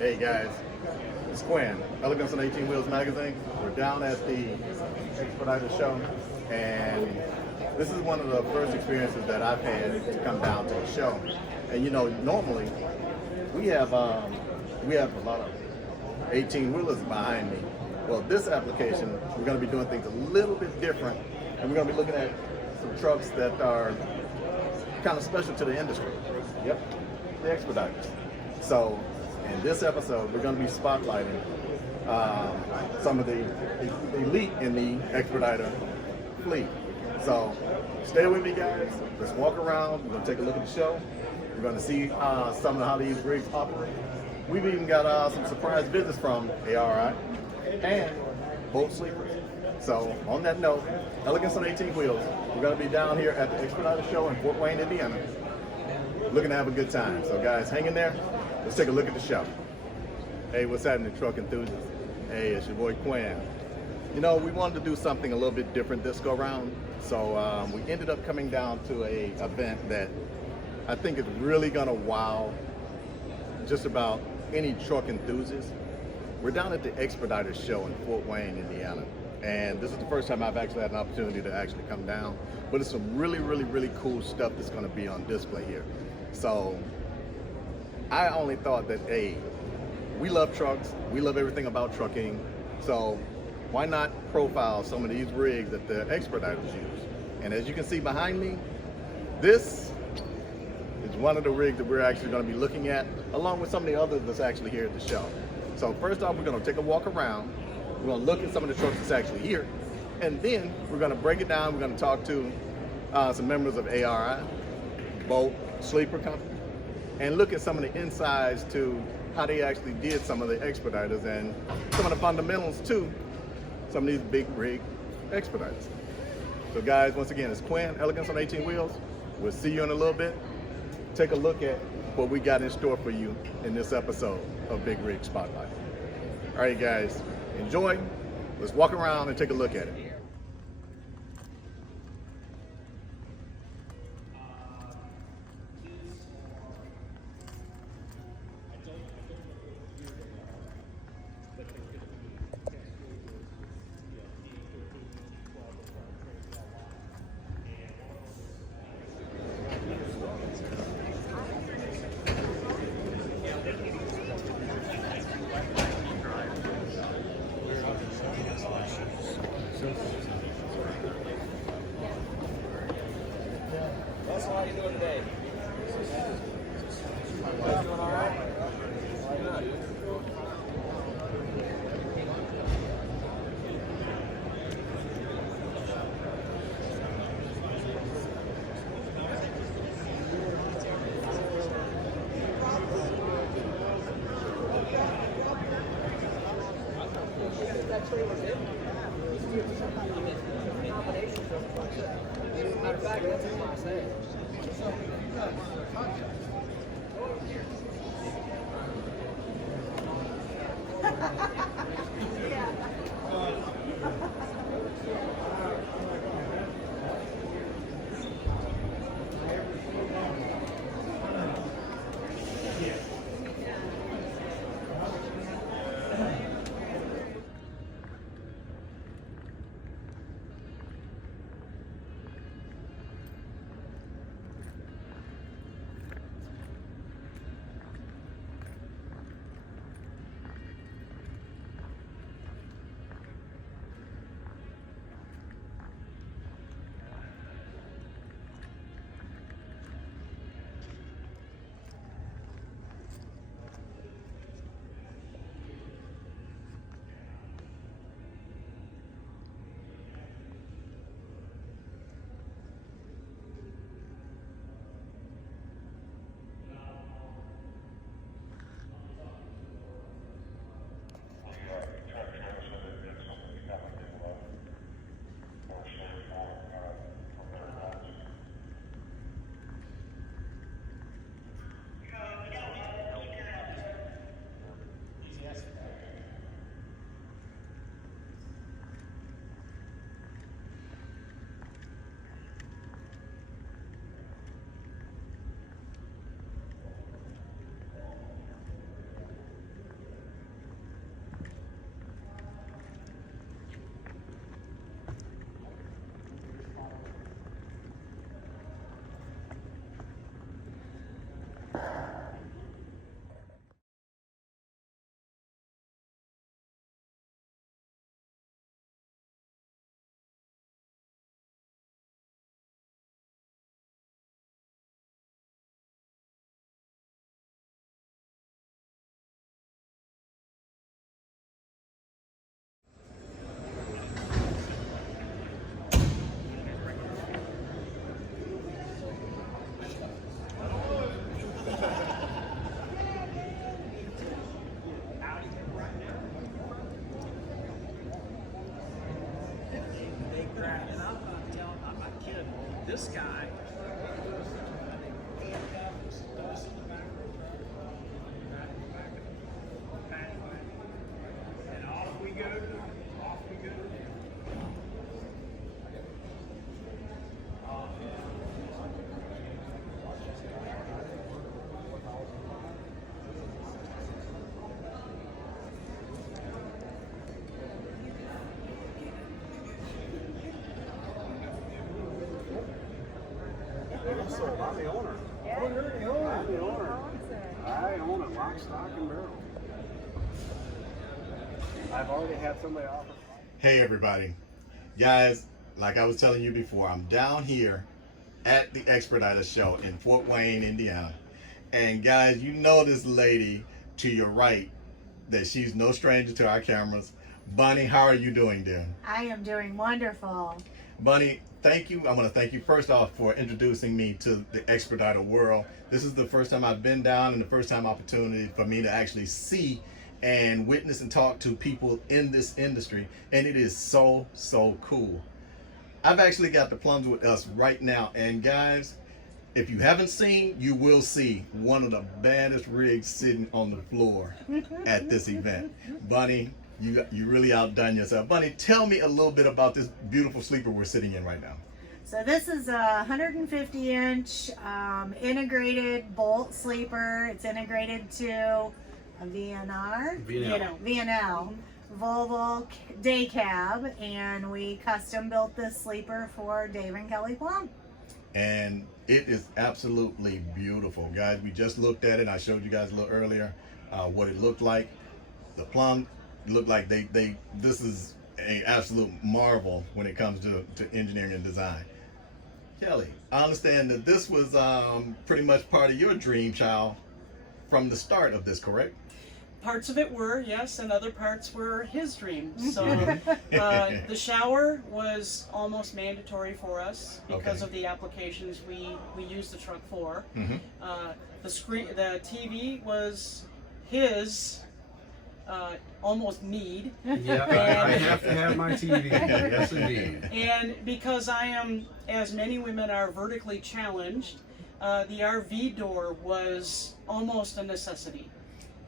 Hey guys, it's Quinn, Elegance on 18 Wheels magazine. We're down at the EXPEDITOR Show, and this is one of the first experiences that I've had to come down to a show. And you know, normally we have a lot of 18 wheelers behind me. Well, this application, we're going to be doing things a little bit different, and we're going to be looking at some trucks that are kind of special to the industry. Yep, the Expeditors. So in this episode, we're going to be spotlighting some of the elite in the Expediter fleet. So stay with me, guys. Let's walk around. We're going to take a look at the show. We're going to see some of how these rigs operate. We've even got some surprise visits from ARI and boat sleepers. So on that note, Elegance on 18 Wheels, we're going to be down here at the Expediter Show in Fort Wayne, Indiana, looking to have a good time. So guys, hang in there. Let's take a look at the show. Hey, what's happening, truck enthusiasts? Hey, it's your boy Quinn. You know, we wanted to do something a little bit different this go round. So we ended up coming down to a event that I think is really gonna wow just about any truck enthusiast. We're down at the Expediter Show in Fort Wayne, Indiana. And this is the first time I've actually had an opportunity to actually come down. But it's some really cool stuff that's gonna be on display here. So I only thought that, hey, we love trucks, we love everything about trucking, so why not profile some of these rigs that the Expeditors use? And as you can see behind me, this is one of the rigs that we're actually going to be looking at, along with some of the others that's actually here at the show. So first off, we're going to take a walk around, we're going to look at some of the trucks that's actually here, and then we're going to break it down. We're going to talk to some members of ARI, boat sleeper company, and look at some of the insides to how they actually did some of the Expeditors and some of the fundamentals to some of these big rig Expeditors. So guys, once again, it's Quinn, Elegance on 18 Wheels. We'll see you in a little bit. Take a look at what we got in store for you in this episode of Big Rig Spotlight. All right, guys, enjoy. Let's walk around and take a look at it. How are you doing today? Doing all right? Matter of fact, that's what I'm saying. this guy. And off we go. Off we go. So I'm the owner. Oh, you're the owner. I'm the owner. I own it, lock, stock, and barrel. I've already had somebody offer. Hey everybody, guys, like I was telling you before, I'm down here at the EXPEDITOR Show in Fort Wayne, Indiana. And guys, you know this lady to your right, that she's no stranger to our cameras. Bunny, how are you doing, dear? I am doing wonderful. Bunny, thank you. I want to thank you first off for introducing me to the EXPEDITOR world. This is the first time I've been down and the first time opportunity for me to actually see and witness and talk to people in this industry. And it is so, so cool. I've actually got the Plums with us right now. And guys, if you haven't seen, you will see one of the baddest rigs sitting on the floor at this event. Bunny, you really outdone yourself. Bunny, tell me a little bit about this beautiful sleeper we're sitting in right now. So this is a 150-inch integrated bolt sleeper. It's integrated to a VNL Volvo day cab, and we custom built this sleeper for Dave and Kelly Plum. And it is absolutely beautiful, guys. We just looked at it. I showed you guys a little earlier what it looked like. The Plum looked like this is an absolute marvel when it comes to engineering and design. Kelly, I understand that this was pretty much part of your dream child from the start of this, correct? Parts of it were, yes, and other parts were his dream. So the shower was almost mandatory for us because of the applications we used the truck for. The TV was his almost need. Yeah, I have to have my TV. Yes, indeed. And because I am, as many women are, vertically challenged, the RV door was almost a necessity.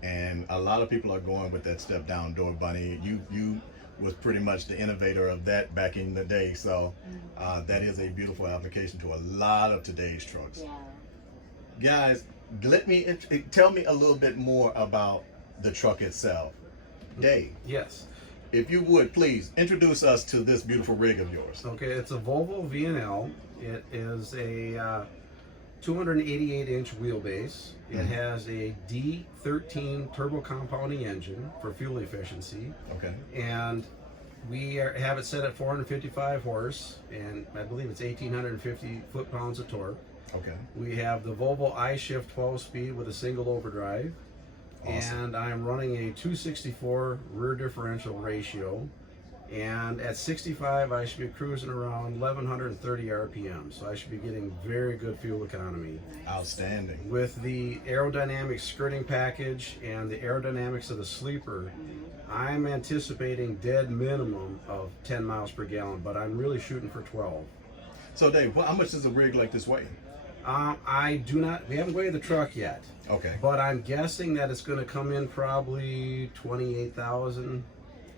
And a lot of people are going with that step down door, Bunny. You was pretty much the innovator of that back in the day. So that is a beautiful application to a lot of today's trucks. Yeah. Guys, tell me a little bit more about the truck itself. Dave, Yes. if you would please introduce us to this beautiful rig of yours. Okay, it's a Volvo VNL. It is a 288-inch wheelbase. It has a D13 turbo compounding engine for fuel efficiency. Okay. And we have it set at 455 horse, and I believe it's 1,850 foot-pounds of torque. Okay. We have the Volvo I-Shift 12-speed with a single overdrive. Awesome. And I'm running a 264 rear differential ratio. And at 65, I should be cruising around 1,130 RPM. So I should be getting very good fuel economy. Outstanding. With the aerodynamic skirting package and the aerodynamics of the sleeper, I'm anticipating dead minimum of 10 miles per gallon, but I'm really shooting for 12. So Dave, how much does a rig like this weigh? We haven't weighed the truck yet. Okay. But I'm guessing that it's going to come in probably 28,000.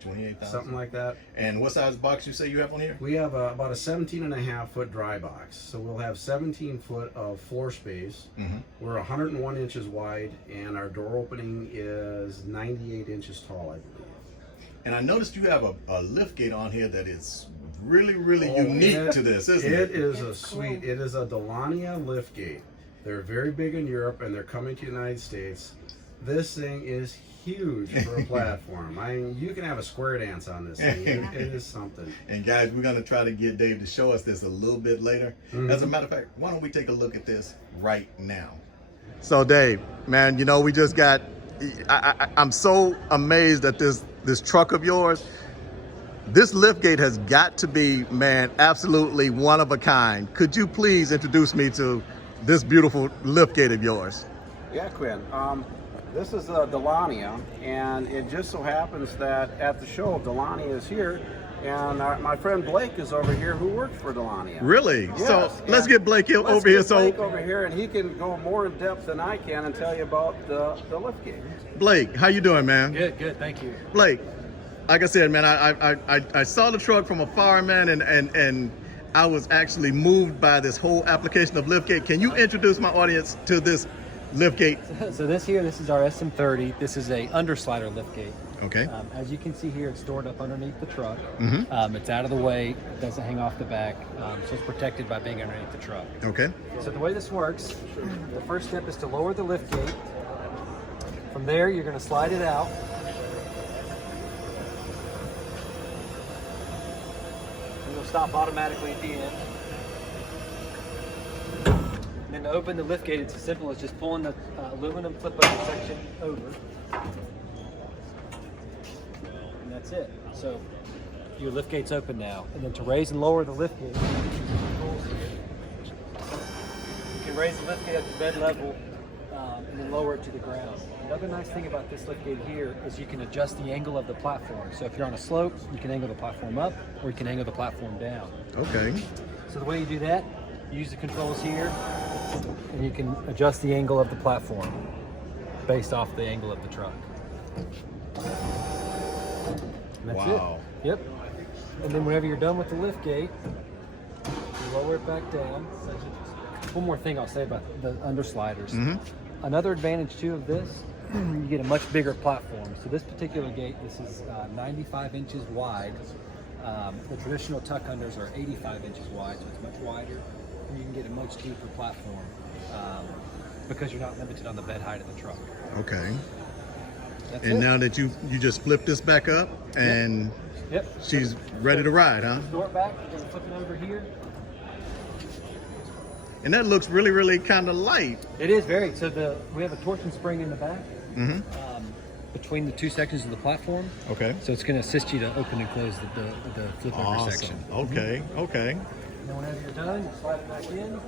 28,000. Something like that. And what size box you say you have on here? We have about a 17.5 foot dry box. So we'll have 17 foot of floor space. We're 101 inches wide, and our door opening is 98 inches tall, I believe. And I noticed you have a lift gate on here that is really, really unique to this, isn't it? It is a sweet. It is a Delania lift gate. They're very big in Europe, and they're coming to the United States. This thing is huge for a platform. I mean, you can have a square dance on this thing. It is something. And guys, we're going to try to get Dave to show us this a little bit later. As a matter of fact, why don't we take a look at this right now? So Dave, man, you know, we just got, I'm so amazed at this truck of yours. This liftgate has got to be, man, absolutely one of a kind. Could you please introduce me to this beautiful liftgate of yours? Yeah, Quinn. This is Delania, and it just so happens that at the show, Delania is here, And my friend Blake is over here who works for Delania. Really? Yes, So let's and get Blake let's over here. get So Blake over here, and he can go more in depth than I can and tell you about the liftgate. Blake, how you doing, man? Good, thank you. Blake, like I said, man, I saw the truck from afar, man, and I was actually moved by this whole application of liftgate. Can you introduce my audience to this liftgate? So this is our SM30. This is a underslider liftgate. Okay. As you can see here, it's stored up underneath the truck. Mm-hmm. It's out of the way, it doesn't hang off the back, so it's protected by being underneath the truck. Okay. So the way this works, the first step is to lower the liftgate. From there, you're going to slide it out. And it'll stop automatically at the end. And then to open the liftgate, it's as simple as just pulling the aluminum flip-over section over. And that's it. So your liftgate's open now. And then to raise and lower the liftgate, you can raise the liftgate up to bed level and then lower it to the ground. Another nice thing about this liftgate here is you can adjust the angle of the platform. So if you're on a slope, you can angle the platform up or you can angle the platform down. Okay. So the way you do that, you use the controls here and you can adjust the angle of the platform based off the angle of the truck. And that's Wow. it. Yep. And then whenever you're done with the liftgate, you lower it back down. One more thing I'll say about the undersliders. Mm-hmm. Another advantage too of this, you get a much bigger platform. So this particular gate, this is 95 inches wide. The traditional tuck unders are 85 inches wide, so it's much wider. And you can get a much deeper platform because you're not limited on the bed height of the truck. Okay. That's And it. now that you just flip this back up and Yep. she's ready to ride, huh? Store it back, you're gonna flip it over here. And that looks really, really kind of light. It is very, so we have a torsion spring in the back Mm-hmm. between the two sections of the platform. Okay. So it's going to assist you to open and close the flip over Awesome. section. Okay. Okay. And then whenever you're done, you slide it back in.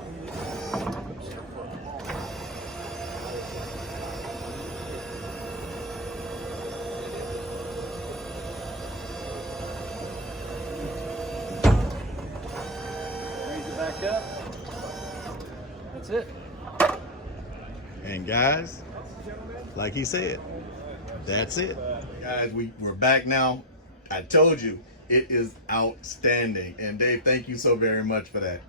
Oops. Raise it back up. That's it. And guys, like he said, that's it. Guys, we're back now. I told you, it is outstanding. And Dave, thank you so very much for that.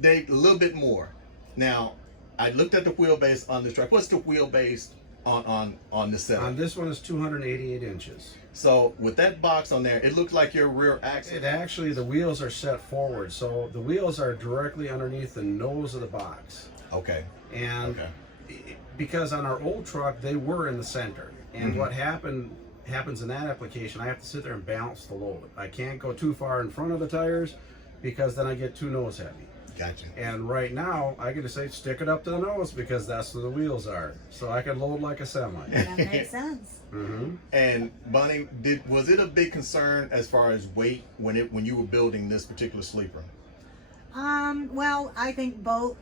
Dave, a little bit more. Now, I looked at the wheelbase on this truck. What's the wheelbase on this setup? On this one is 288 inches. So with that box on there, it looks like your rear axle. It actually, the wheels are set forward, so the wheels are directly underneath the nose of the box. Okay. And Okay. because on our old truck, they were in the center. And Mhm. what happens in that application, I have to sit there and balance the load. I can't go too far in front of the tires because then I get too nose heavy. Gotcha. And right now, I can just say stick it up to the nose because that's where the wheels are. So I can load like a semi. That makes sense. Mm-hmm. And Bonnie, was it a big concern as far as weight when you were building this particular sleeper? Well, I think Bolt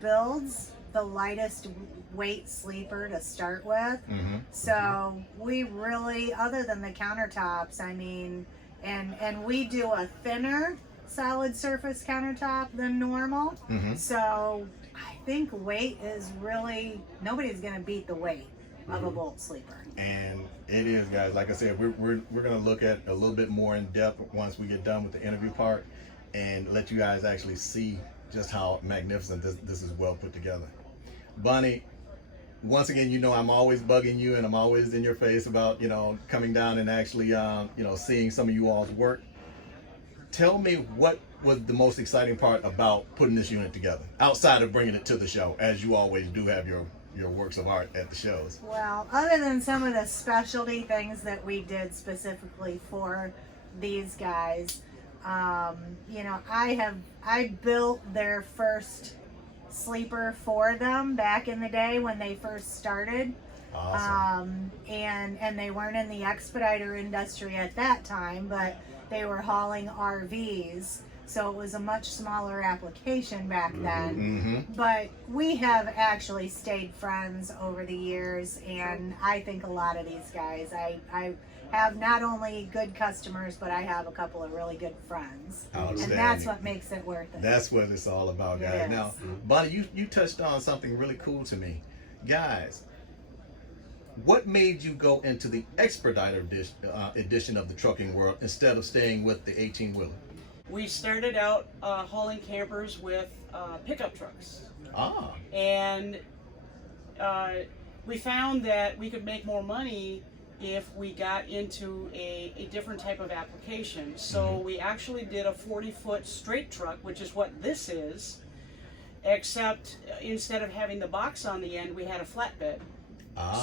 builds the lightest weight sleeper to start with. Mm-hmm. So we really, other than the countertops, I mean, and we do a thinner solid surface countertop than normal. Mm-hmm. So I think weight is really, nobody's gonna beat the weight of a Bolt sleeper. And it is, guys. Like I said, we're gonna look at a little bit more in depth once we get done with the interview part, and let you guys actually see just how magnificent this is well put together. Bonnie, once again, you know I'm always bugging you and I'm always in your face about, you know, coming down and actually, you know, seeing some of you all's work. Tell me what was the most exciting part about putting this unit together, outside of bringing it to the show, as you always do have your works of art at the shows. Well, other than some of the specialty things that we did specifically for these guys, you know, I built their first sleeper for them back in the day when they first started. Awesome. And they weren't in the expediter industry at that time, but they were hauling RVs. so it was a much smaller application back then. Mm-hmm. But we have actually stayed friends over the years, and I think a lot of these guys, I have not only good customers, but I have a couple of really good friends. And that's Outstanding. what makes it worth it. That's what it's all about, It guys. is. Now, Bonnie, you touched on something really cool to me. Guys, what made you go into the Expediter edition of the trucking world instead of staying with the 18-wheeler? We started out hauling campers with pickup trucks. Ah, And we found that we could make more money if we got into a different type of application. So we actually did a 40-foot straight truck, which is what this is, except instead of having the box on the end, we had a flatbed.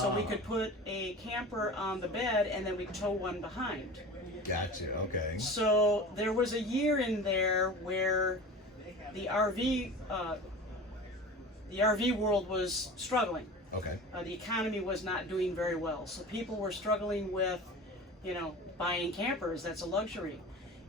So we could put a camper on the bed and then we tow one behind. gotcha. Okay. So there was a year in there where the RV world was struggling. Okay. The economy was not doing very well. So people were struggling with, buying campers. That's a luxury.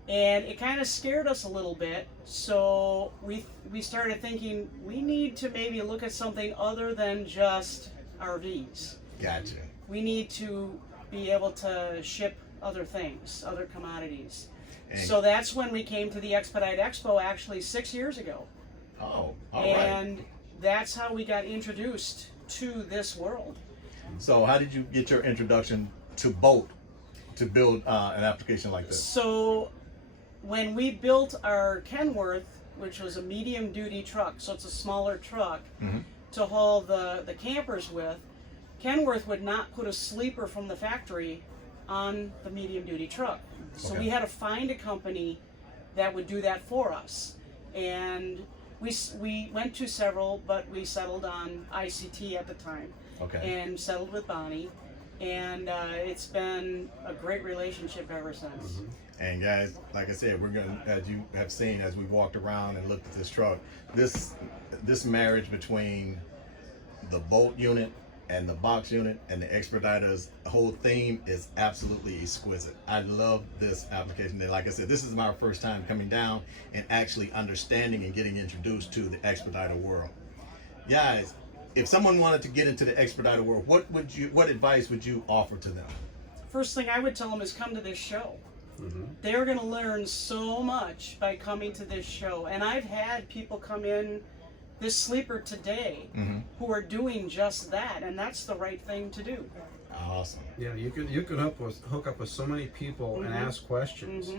And it kind of scared us a little bit. So we started thinking we need to maybe look at something other than just RVs. Gotcha. We need to be able to ship other things, other commodities. And- So that's when we came to the Expedite Expo actually 6 years ago. Oh, all right. And that's how we got introduced to this world. So, how did you get your introduction to boat to build an application like this? So when we built our Kenworth, which was a medium duty truck, so it's a smaller truck to haul the campers with, Kenworth would not put a sleeper from the factory on the medium duty truck. So Okay. we had to find a company that would do that for us. And we went to several, but we settled on ICT at the time. Okay. And settled with Bonnie. And it's been a great relationship ever since. And guys, like I said, we're gonna, as you have seen, as we walked around and looked at this truck, this marriage between the boat unit and the box unit and the Expeditors whole theme is absolutely exquisite. I love this application. And like I said, this is my first time coming down and actually understanding and getting introduced to the Expediter world. Guys, if someone wanted to get into the Expediter world, what advice would you offer to them? First thing I would tell them is come to this show. They're going to learn so much by coming to this show. And I've had people come in this sleeper today who are doing just that, and that's the right thing to do. Awesome. Yeah, you can hook up with so many people and ask questions.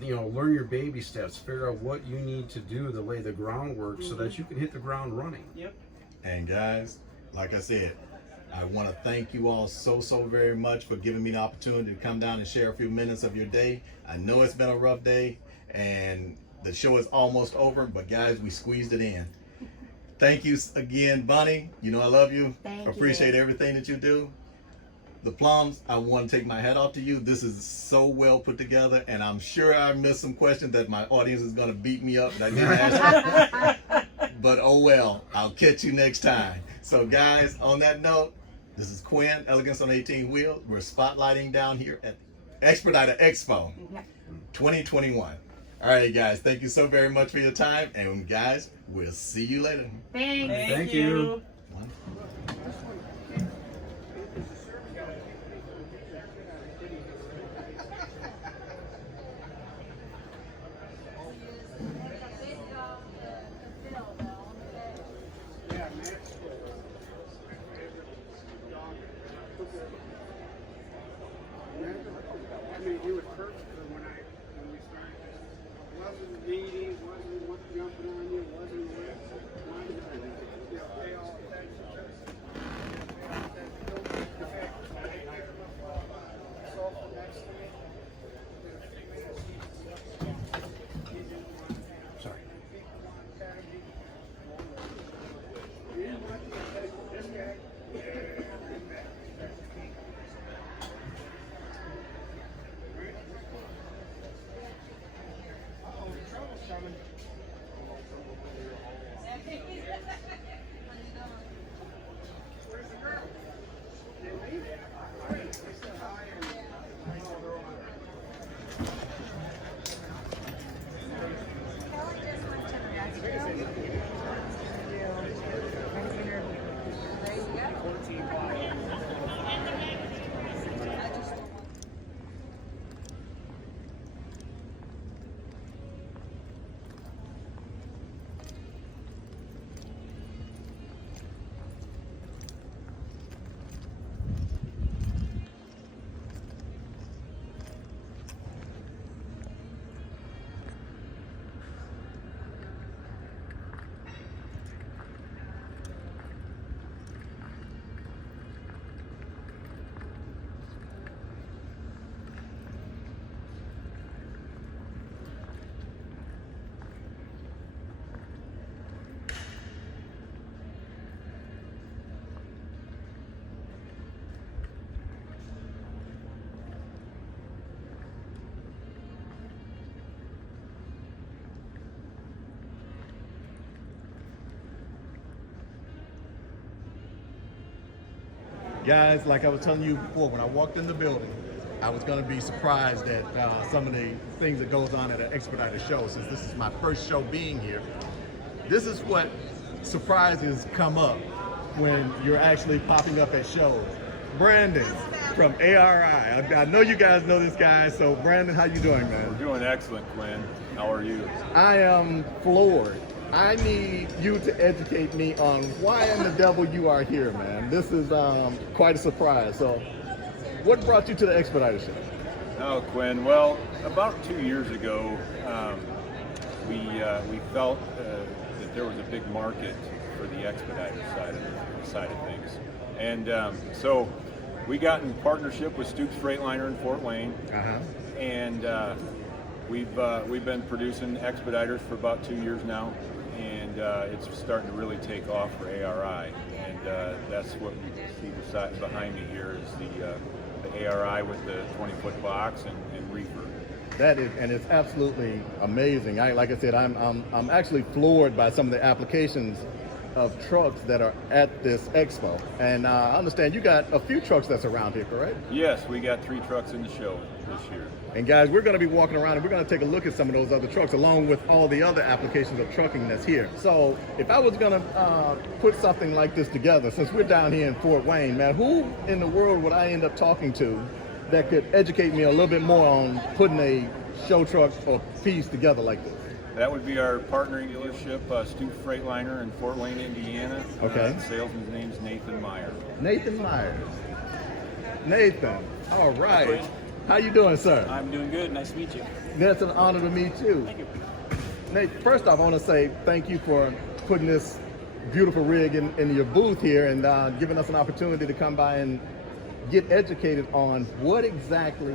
Learn your baby steps, figure out what you need to do to lay the groundwork so that you can hit the ground running. Yep. And guys, like I said, I want to thank you all so very much for giving me the opportunity to come down and share a few minutes of your day. I know it's been a rough day and the show is almost over, but guys, we squeezed it in. Thank you again, Bonnie. You know I love you. Thank Appreciate you. everything that you do. The Plums, I want to take my hat off to you. This is so well put together, and I'm sure I missed some questions that my audience is going to beat me up that I didn't ask. But oh well, I'll catch you next time. So guys, on that note, this is Quinn, Elegance on 18 Wheels. We're spotlighting down here at Expediter Expo 2021. All right, guys, thank you so very much for your time. And guys, we'll see you later. Thanks. Thank you. I mean, he was perfect for when we started this. Wasn't needy, wasn't jumping on you, wasn't they all Sorry. Guys, like I was telling you before, when I walked in the building, I was going to be surprised at some of the things that goes on at an Expediter show, since this is my first show being here. This is what surprises come up when you're actually popping up at shows. Brandon from ARI. I know you guys know this guy, so Brandon, how you doing, man? We're doing excellent, Quinn. How are you? I am floored. I need you to educate me on why in the devil you are here, man. This is quite a surprise. So, what brought you to the Expediter Show? Oh, Quinn. Well, about 2 years ago, we felt that there was a big market for the Expediter side of things, and so we got in partnership with Stoops Freightliner in Fort Wayne, and we've been producing Expeditors for about 2 years now, and it's starting to really take off for ARI, and that's what you see behind me here is the ARI with the 20-foot box and reefer. That is, and it's absolutely amazing. Like I said, I'm actually floored by some of the applications of trucks that are at this expo. And I understand you got a few trucks that's around here, correct? Yes, we got 3 trucks in the show this year. And guys, we're going to be walking around and we're going to take a look at some of those other trucks along with all the other applications of trucking that's here. So if I was going to put something like this together, since we're down here in Fort Wayne, man, who in the world would I end up talking to that could educate me a little bit more on putting a show truck or piece together like this? That would be our partnering dealership, Stoops Freightliner in Fort Wayne, Indiana. Okay. The salesman's name's Nathan Meyer. Nathan Myers. Nathan, all right. How you doing, sir? I'm doing good. Nice to meet you. That's an honor to meet you. Thank you. Nate, first off, I want to say thank you for putting this beautiful rig in your booth here and giving us an opportunity to come by and get educated on what exactly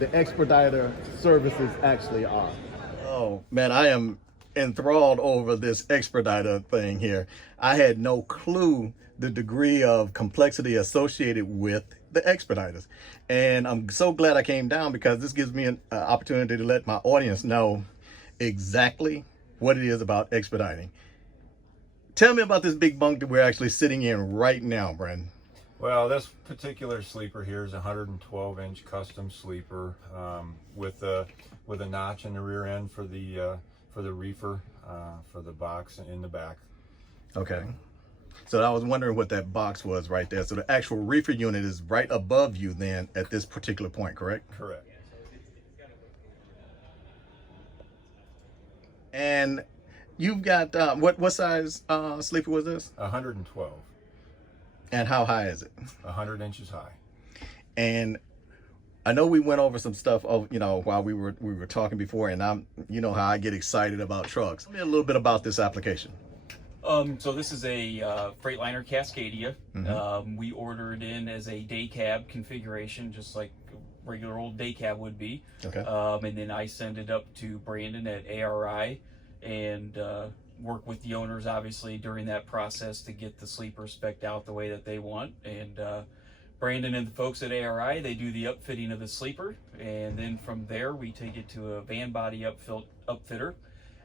the Expediter services actually are. Oh man, I am enthralled over this Expediter thing here. I had no clue the degree of complexity associated with the Expeditors, and I'm so glad I came down because this gives me an opportunity to let my audience know exactly what it is about expediting. Tell me about this big bunk that we're actually sitting in right now, Brandon. Well, this particular sleeper here is a 112-inch custom sleeper with a notch in the rear end for the reefer for the box in the back. Okay. So I was wondering what that box was right there. So the actual reefer unit is right above you then at this particular point, correct? Correct. And you've got what size sleeper was this? 112. And how high is it? 100 inches high. And I know we went over some stuff while we were talking before, and you know how I get excited about trucks. Tell me a little bit about this application. So this is a Freightliner Cascadia. Mm-hmm. We ordered in as a day cab configuration, just like a regular old day cab would be. Okay. And then I send it up to Brandon at ARI and work with the owners, obviously, during that process to get the sleeper spec'd out the way that they want. And Brandon and the folks at ARI, they do the upfitting of the sleeper. And then from there, we take it to a van body upfitter.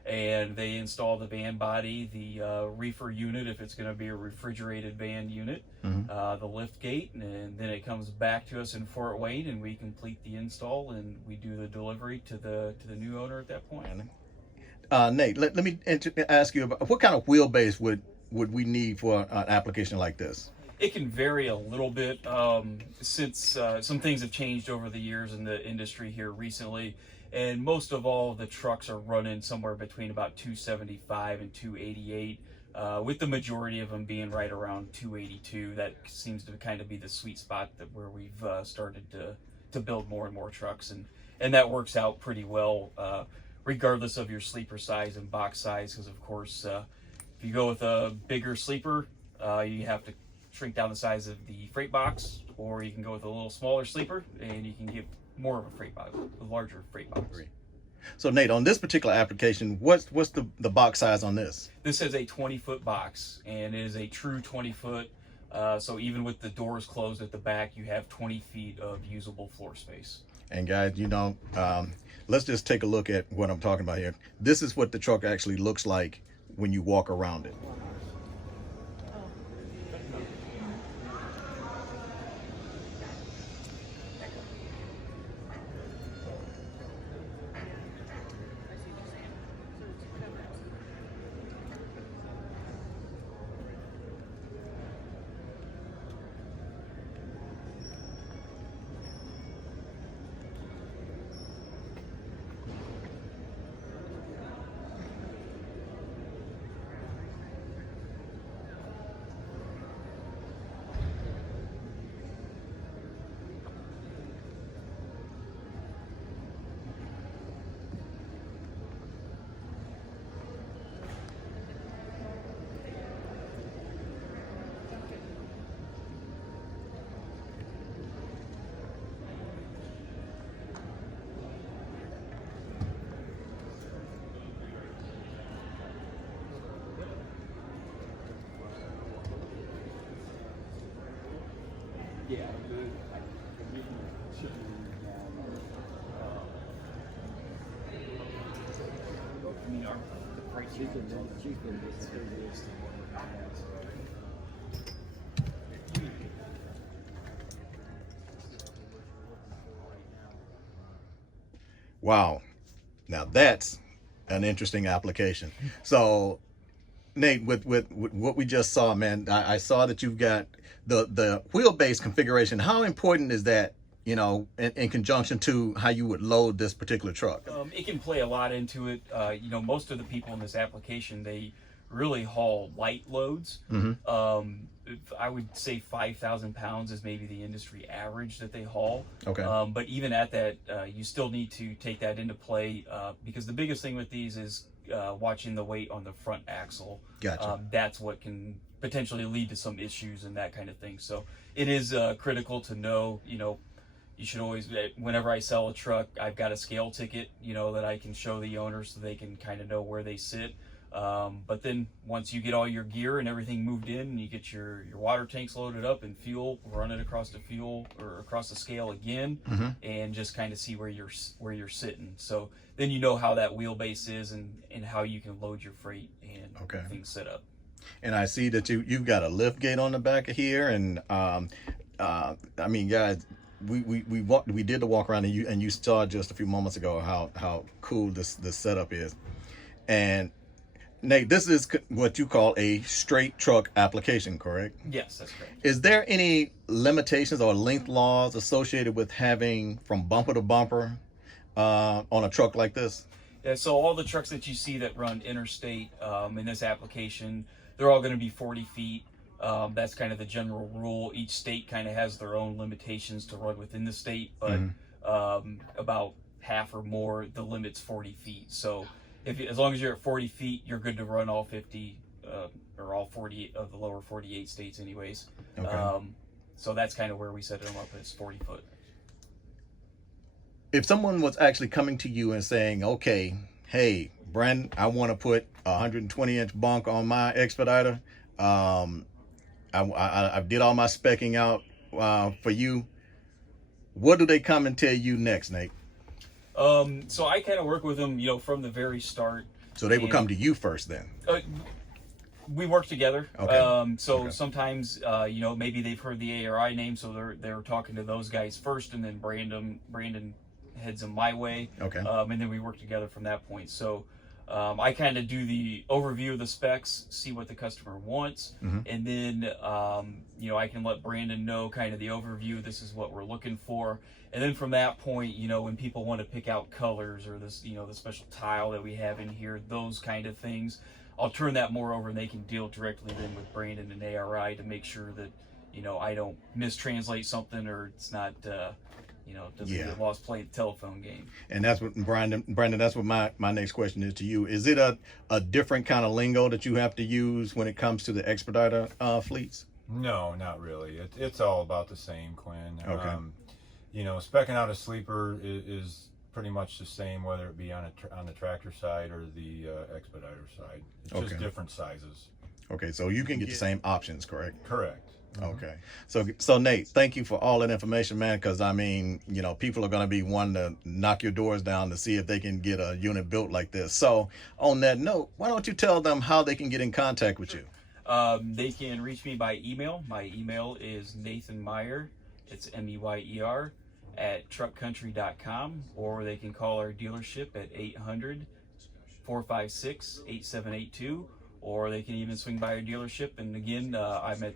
And they install the van body, the reefer unit if it's going to be a refrigerated van unit, Mm-hmm. the lift gate, and then it comes back to us in Fort Wayne, and we complete the install and we do the delivery to the new owner at that point. Nate, let me ask you about what kind of wheelbase would we need for an application like this? It can vary a little bit since some things have changed over the years in the industry here recently. And most of all, the trucks are running somewhere between about 275 and 288, with the majority of them being right around 282. That seems to kind of be the sweet spot where we've started to build more and more trucks, and that works out pretty well, regardless of your sleeper size and box size. Because of course, if you go with a bigger sleeper, you have to shrink down the size of the freight box, or you can go with a little smaller sleeper and you can get more of a freight box, a larger freight box. So Nate, on this particular application, what's the box size on this? This is a 20-foot box, and it is a true 20-foot. So even with the doors closed at the back, you have 20 feet of usable floor space. And guys, let's just take a look at what I'm talking about here. This is what the truck actually looks like when you walk around it. I mean, the price you can Wow. Now that's an interesting application. So, Nate, with what we just saw, man, I saw that you've got the wheelbase configuration. How important is that, you know, in conjunction to how you would load this particular truck? It can play a lot into it. You know, most of the people in this application, they really haul light loads. I would say 5,000 pounds is maybe the industry average that they haul. Okay. But even at that, you still need to take that into play because the biggest thing with these is watching the weight on the front axle. Gotcha. That's what can potentially lead to some issues and that kind of thing. So it is critical to know, you know, you should always, whenever I sell a truck, I've got a scale ticket, you know, that I can show the owner so they can kind of know where they sit. But then once you get all your gear and everything moved in and you get your water tanks loaded up and fuel, run it across the fuel or across the scale again, and just kind of see where you're sitting. So then you know how that wheelbase is and how you can load your freight and things set up. And I see that you've got a lift gate on the back of here, and I mean, guys, we did the walk around, and you saw just a few moments ago how cool this setup is. And Nate, this is what you call a straight truck application, correct? Yes, that's correct. Is there any limitations or length laws associated with having from bumper to bumper on a truck like this? Yeah, so all the trucks that you see that run interstate in this application, they're all going to be 40 feet. That's kind of the general rule. Each state kind of has their own limitations to run within the state, but about half or more, the limit's 40 feet. So as long as you're at 40 feet, you're good to run all 50 or all 40 of the lower 48 states anyways. Okay. So that's kind of where we set them up as 40 foot. If someone was actually coming to you and saying, okay, hey, Brandon, I want to put a 120-inch bunk on my Expediter. I did all my specking out for you. What do they come and tell you next, Nate? So I kind of work with them, you know, from the very start. So they would come to you first then? We work together. Okay. Sometimes, you know, maybe they've heard the ARI name, so they're talking to those guys first, and then Brandon heads them my way. Okay. And then we work together from that point. So I kind of do the overview of the specs, see what the customer wants, and then, you know, I can let Brandon know kind of the overview. This is what we're looking for. And then from that point, you know, when people want to pick out colors or this, you know, the special tile that we have in here, those kind of things, I'll turn that more over and they can deal directly then with Brandon and ARI to make sure that, you know, I don't mistranslate something or it's not, you know, doesn't get lost playing the telephone game. And that's what, Brandon, that's what my next question is to you. Is it a different kind of lingo that you have to use when it comes to the Expediter fleets? No, not really. It's all about the same, Quinn. Okay. You know, specking out a sleeper is pretty much the same, whether it be on the tractor side or the Expediter side. It's just different sizes. Okay, so you can get the same options, correct? Correct. Okay. So Nate, thank you for all that information, man, because I mean, you know, people are going to be wanting to knock your doors down to see if they can get a unit built like this. So on that note, why don't you tell them how they can get in contact with you? They can reach me by email. My email is Nathan Meyer, it's Meyer, at truckcountry.com, or they can call our dealership at 800-456-8782, or they can even swing by our dealership. And again, I'm at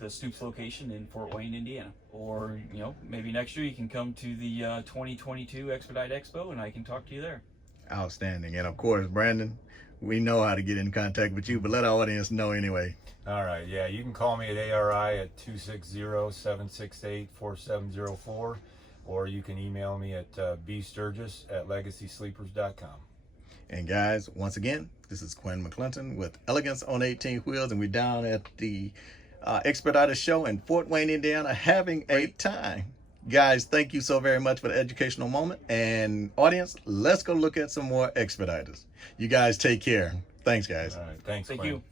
the Stoops location in Fort Wayne, Indiana. Or, you know, maybe next year you can come to the 2022 Expedite Expo and I can talk to you there. Outstanding. And of course, Brandon, we know how to get in contact with you, but let our audience know anyway. All right, yeah, you can call me at ARI at 260-768-4704, or you can email me at bsturgis@legacysleepers.com. And guys, once again, this is Quinn McClinton with Elegance on 18 Wheels, and we're down at the Expediter Show in Fort Wayne, Indiana, having a time. Guys, thank you so very much for the educational moment. And audience, let's go look at some more Expeditors. You guys take care. Thanks, guys. All right, thanks, Thank Quinn. you.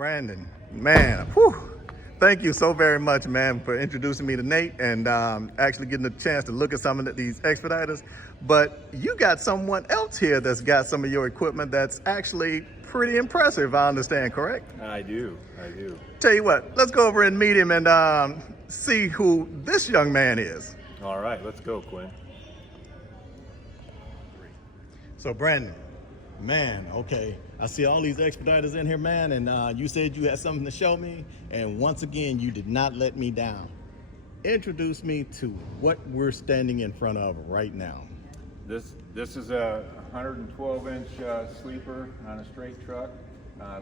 Brandon, man, whew, thank you so very much, man, for introducing me to Nate and actually getting a chance to look at some of these Expeditors. But you got someone else here that's got some of your equipment that's actually pretty impressive, if I understand correct. I do. Tell you what, let's go over and meet him and see who this young man is. All right, let's go, Quinn. So Brandon, man, okay, I see all these Expeditors in here, man, and you said you had something to show me, and once again, you did not let me down. Introduce me to what we're standing in front of right now. This is a 112-inch sleeper on a straight truck,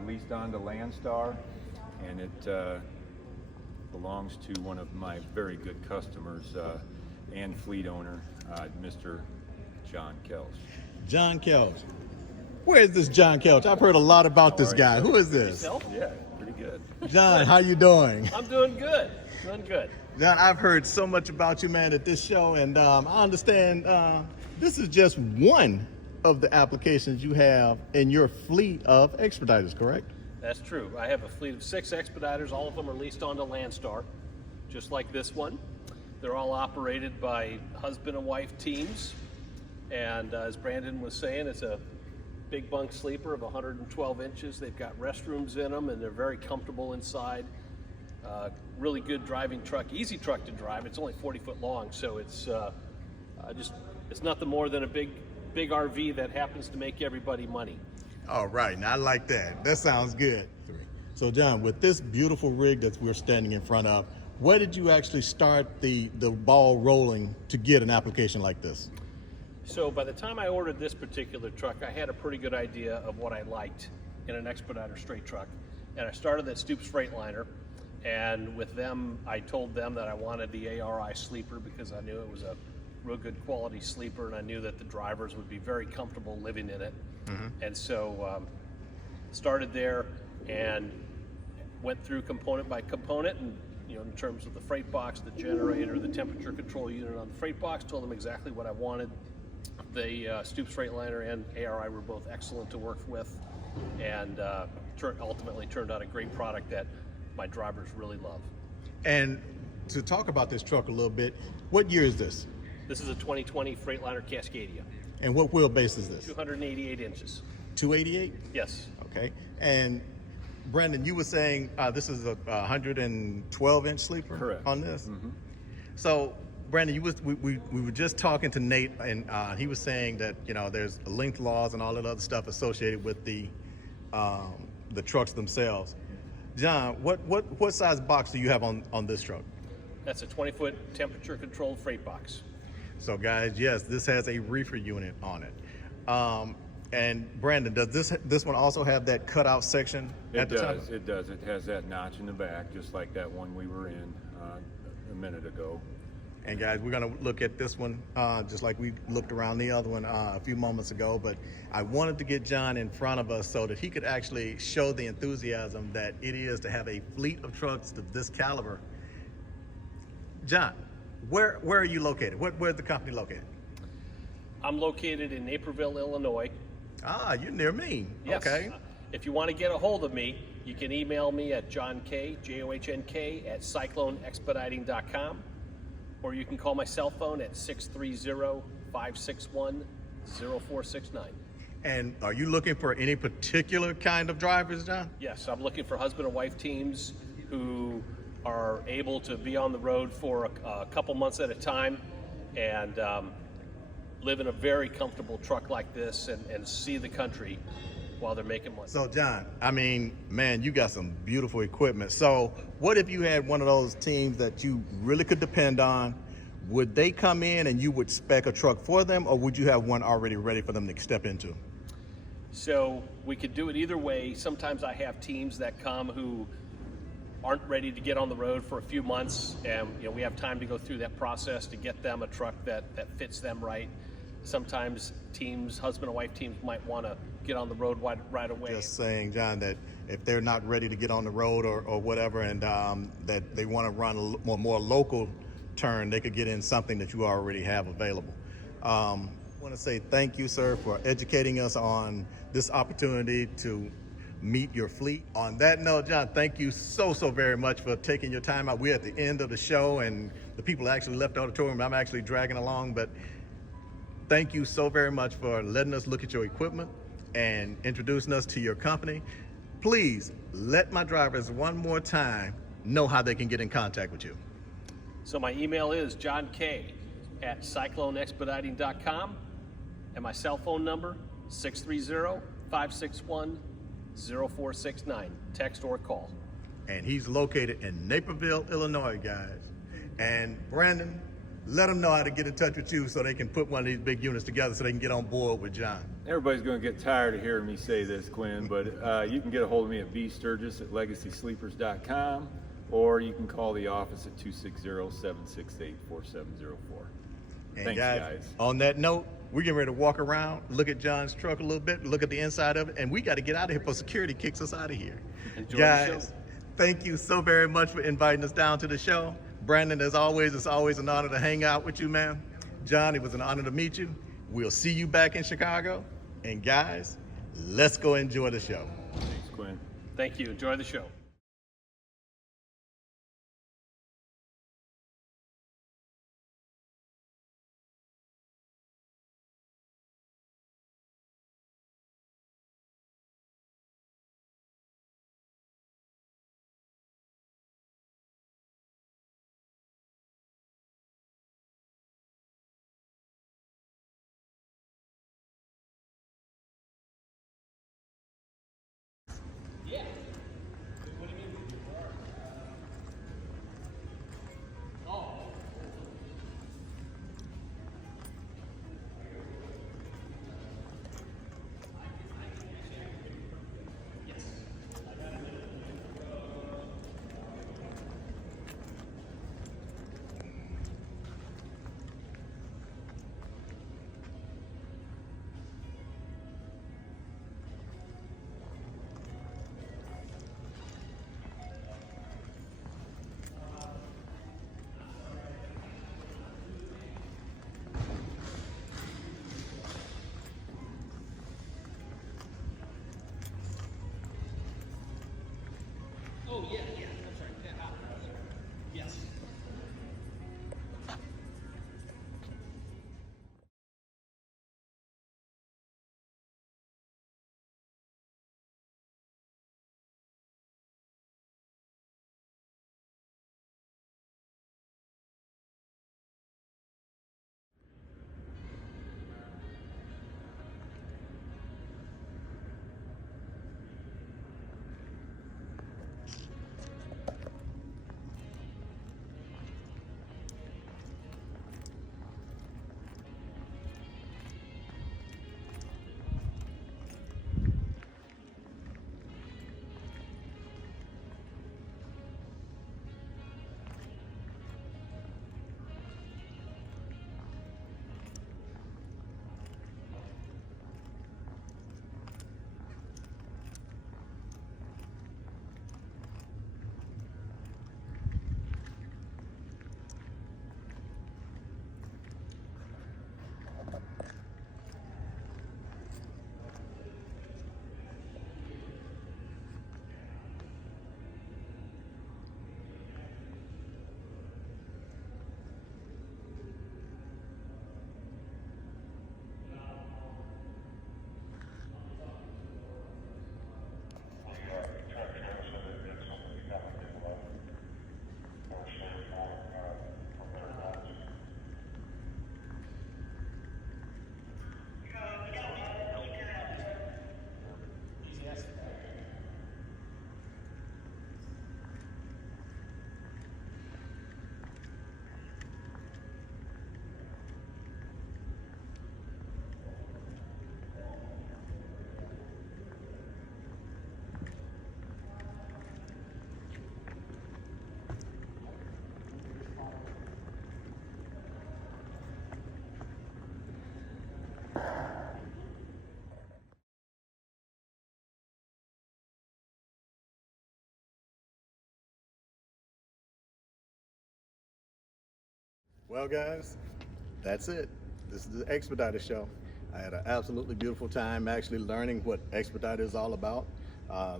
leased on to Landstar, and it belongs to one of my very good customers and fleet owner, Mr. John Kels. John Kels. Where is this John Kels? I've heard a lot about this guy. Who is this? Yeah, pretty good. John, how you doing? I'm doing good. Doing good. John, I've heard so much about you, man, at this show, and I understand this is just one of the applications you have in your fleet of Expeditors, correct? That's true. I have a fleet of 6 Expeditors. All of them are leased onto Landstar, just like this one. They're all operated by husband and wife teams. And as Brandon was saying, it's a big bunk sleeper of 112 inches. They've got restrooms in them, and they're very comfortable inside. Really good driving truck, easy truck to drive. It's only 40 foot long, so it's it's nothing more than a big RV that happens to make everybody money. All right, now I like that. That sounds good. So John, with this beautiful rig that we're standing in front of, where did you actually start the ball rolling to get an application like this? So by the time I ordered this particular truck, I had a pretty good idea of what I liked in an Expediter straight truck. And I started at Stoops Freightliner, and with them, I told them that I wanted the ARI sleeper because I knew it was a real good quality sleeper, and I knew that the drivers would be very comfortable living in it. And so started there and went through component by component, and in terms of the freight box, the generator, the temperature control unit on the freight box, told them exactly what I wanted. The Stoops Freightliner and ARI were both excellent to work with, and ultimately turned out a great product that my drivers really love. And to talk about this truck a little bit, what year is this? This is a 2020 Freightliner Cascadia. And what wheelbase is this? 288 inches. 288? Yes. Okay. And Brandon, you were saying this is a 112-inch sleeper? Correct. On this? So Brandon, we were just talking to Nate, and he was saying that there's length laws and all that other stuff associated with the trucks themselves. John, what size box do you have on this truck? That's a 20-foot temperature-controlled freight box. So guys, yes, this has a reefer unit on it. And Brandon, does this one also have that cutout section at the top? It does. It has that notch in the back, just like that one we were in a minute ago. And guys, we're gonna look at this one just like we looked around the other one a few moments ago, but I wanted to get John in front of us so that he could actually show the enthusiasm that it is to have a fleet of trucks of this caliber. John, where are you located? Where's the company located? I'm located in Naperville, Illinois. Ah, you're near me. Yes. Okay. If you want to get a hold of me, you can email me at johnk, JOHNK@cycloneexpediting.com, or you can call my cell phone at 630-561-0469. And are you looking for any particular kind of drivers, John? Yes, I'm looking for husband and wife teams who are able to be on the road for a couple months at a time and live in a very comfortable truck like this and see the country while they're making money. So John, I mean, man, you got some beautiful equipment. So what if you had one of those teams that you really could depend on? Would they come in and you would spec a truck for them, or would you have one already ready for them to step into? So we could do it either way. Sometimes I have teams that come who aren't ready to get on the road for a few months, and we have time to go through that process to get them a truck that fits them right. Sometimes teams, husband and wife teams, might want to get on the road right away. Just saying, John, that if they're not ready to get on the road or whatever, and that they want to run a more local turn, they could get in something that you already have available. I want to say thank you, sir, for educating us on this opportunity to meet your fleet. On that note, John, thank you so very much for taking your time out. We're at the end of the show and the people actually left the auditorium. I'm actually dragging along, but thank you so very much for letting us look at your equipment and introducing us to your company. Please let my drivers one more time know how they can get in contact with you. So my email is johnk@cycloneexpediting.com, and my cell phone number 630-561-0469. Text or call. And he's located in Naperville, Illinois, guys. And Brandon, let them know how to get in touch with you so they can put one of these big units together so they can get on board with John. Everybody's going to get tired of hearing me say this, Quinn, but you can get a hold of me at bsturgis@legacysleepers.com, or you can call the office at 260-768-4704. And Thanks, guys. On that note, we're getting ready to walk around, look at John's truck a little bit, look at the inside of it, and we got to get out of here before security kicks us out of here. Enjoy guys, the show. thank you so very much for inviting us down to the show. Brandon, as always, it's always an honor to hang out with you, man. John, it was an honor to meet you. We'll see you back in Chicago. And guys, let's go enjoy the show. Thanks, Quinn. Thank you. Enjoy the show. Oh, yeah, that's right. Yes. Well, guys, that's it. This is the Expediter Show. I had an absolutely beautiful time actually learning what Expediter is all about.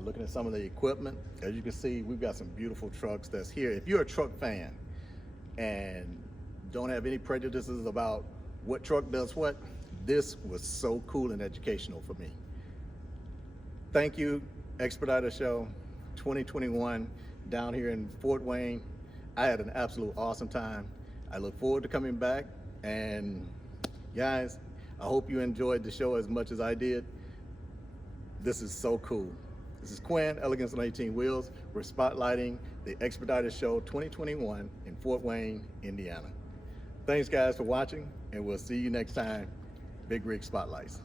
looking at some of the equipment. As you can see, we've got some beautiful trucks that's here. If you're a truck fan and don't have any prejudices about what truck does what, this was so cool and educational for me. Thank you, Expediter Show 2021 down here in Fort Wayne. I had an absolute awesome time. I look forward to coming back, and guys, I hope you enjoyed the show as much as I did. This is so cool. This is Quinn, Elegance on 18 Wheels. We're spotlighting the Expediter Show 2021 in Fort Wayne, Indiana. Thanks guys for watching, and we'll see you next time. Big Rig Spotlights.